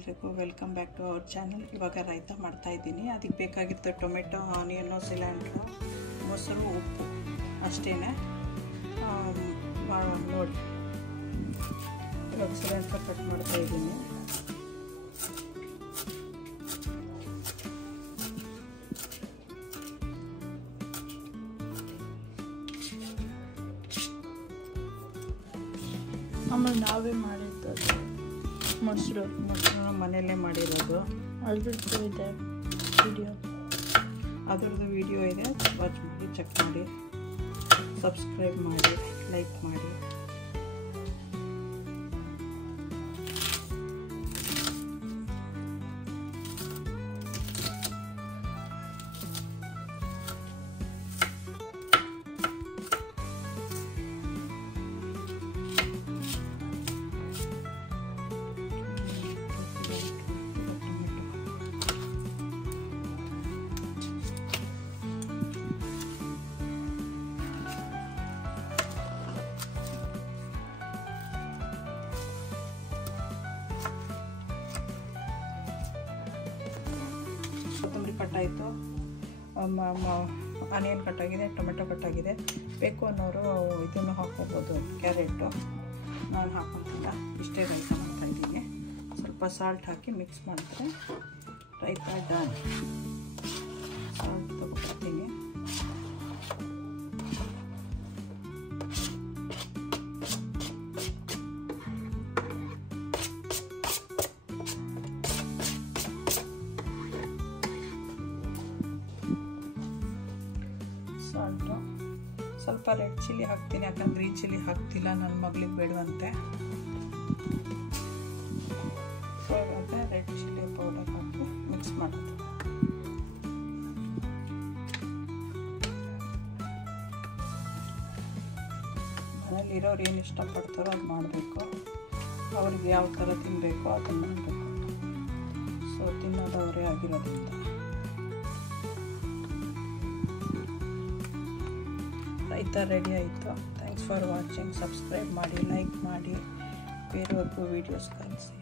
ಎಲ್ರಿಗೂ welcome back to our channel. ಇವಾಗ ರೈತ ಮಾಡ್ತಾ ಇದ್ದೀನಿ. ಅದಕ್ಕೆ ಬೇಕಾಗಿತ್ತು ಟೊಮೆಟೊ, ಆನಿಯನ್ನು, ಸಿಲಿಂಡ್ರು, ಮೊಸರು, ಉಪ್ಪು ಅಷ್ಟೇ. ನೋಡಿ ಇವಾಗ ಸಿಲಿಂಡ್ರ್ ಕಟ್ ಮಾಡ್ತಾ ಇದ್ದೀನಿ. ಆಮೇಲೆ ನಾವೇ ಮಾಡಿದ್ದು ಮೊಸರು ಮನೆಯಲ್ಲೇ ಮಾಡಿರೋದು. ಅದ್ರದ್ದು ಇದೆ ವಿಡಿಯೋ, ಅದರದ್ದು ವಿಡಿಯೋ ಇದೆ. ವಾಚ್ ಮಾಡಿ, ಚೆಕ್ ಮಾಡಿ, ಸಬ್ಸ್ಕ್ರೈಬ್ ಮಾಡಿ, ಲೈಕ್ ಮಾಡಿ. ಕೊತ್ತಂಬರಿ ಕಟ್ಟಾಯಿತು, ಆನಿಯನ್ ಕಟ್ಟಾಗಿದೆ, ಟೊಮೆಟೊ ಕಟ್ಟಾಗಿದೆ. ಬೇಕು ಅನ್ನೋರು ಇದನ್ನು ಹಾಕ್ಕೋಬೋದು, ಕ್ಯಾರೆಟು. ನಾನು ಹಾಕ್ಕೊತಿಲ್ಲ, ಇಷ್ಟೇ ರೈತ ಮಾಡ್ತಾಯಿದ್ದೀನಿ. ಸ್ವಲ್ಪ ಸಾಲ್ಟ್ ಹಾಕಿ ಮಿಕ್ಸ್ ಮಾಡಿದ್ರೆ ರೈತ ಡನ್. ಸಾಲ್ಟ್ ತಗೊಳ್ತೀನಿ. ಸಾಲ್ಟು ಸ್ವಲ್ಪ ರೆಡ್ ಚಿಲ್ಲಿ ಹಾಕ್ತೀನಿ, ಯಾಕಂದ್ರೆ ಗ್ರೀನ್ ಚಿಲ್ಲಿ ಹಾಕ್ತಿಲ್ಲ, ನನ್ನ ಮಗಳಿಗೆ ಬೇಡವಂತೆ. ಸೊ ಇವಾಗ ರೆಡ್ ಚಿಲ್ಲಿ ಪೌಡರ್ ಹಾಕಿ ಮಿಕ್ಸ್ ಮಾಡ್ತೀನಿ. ಮನೇಲಿ ಇರೋರು ಏನು ಇಷ್ಟಪಡ್ತಾರೋ ಅದು ಮಾಡಬೇಕು. ಅವ್ರಿಗೆ ಯಾವ ಥರ ತಿನ್ನಬೇಕೋ ಅದನ್ನು ಮಾಡಬೇಕು. ಸೊ ತಿನ್ನೋದವರೇ ಆಗಿರೋದ್ರಿಂದ ರೈತ ರೆಡಿ ಆಯಿತು. Thanks for watching. ಸಬ್ಸ್ಕ್ರೈಬ್ ಮಾಡಿ, ಲೈಕ್ ಮಾಡಿ, ಬೇರೆಯವ್ರಿಗೂ ವೀಡಿಯೋಸ್ ಕಳಿಸಿ.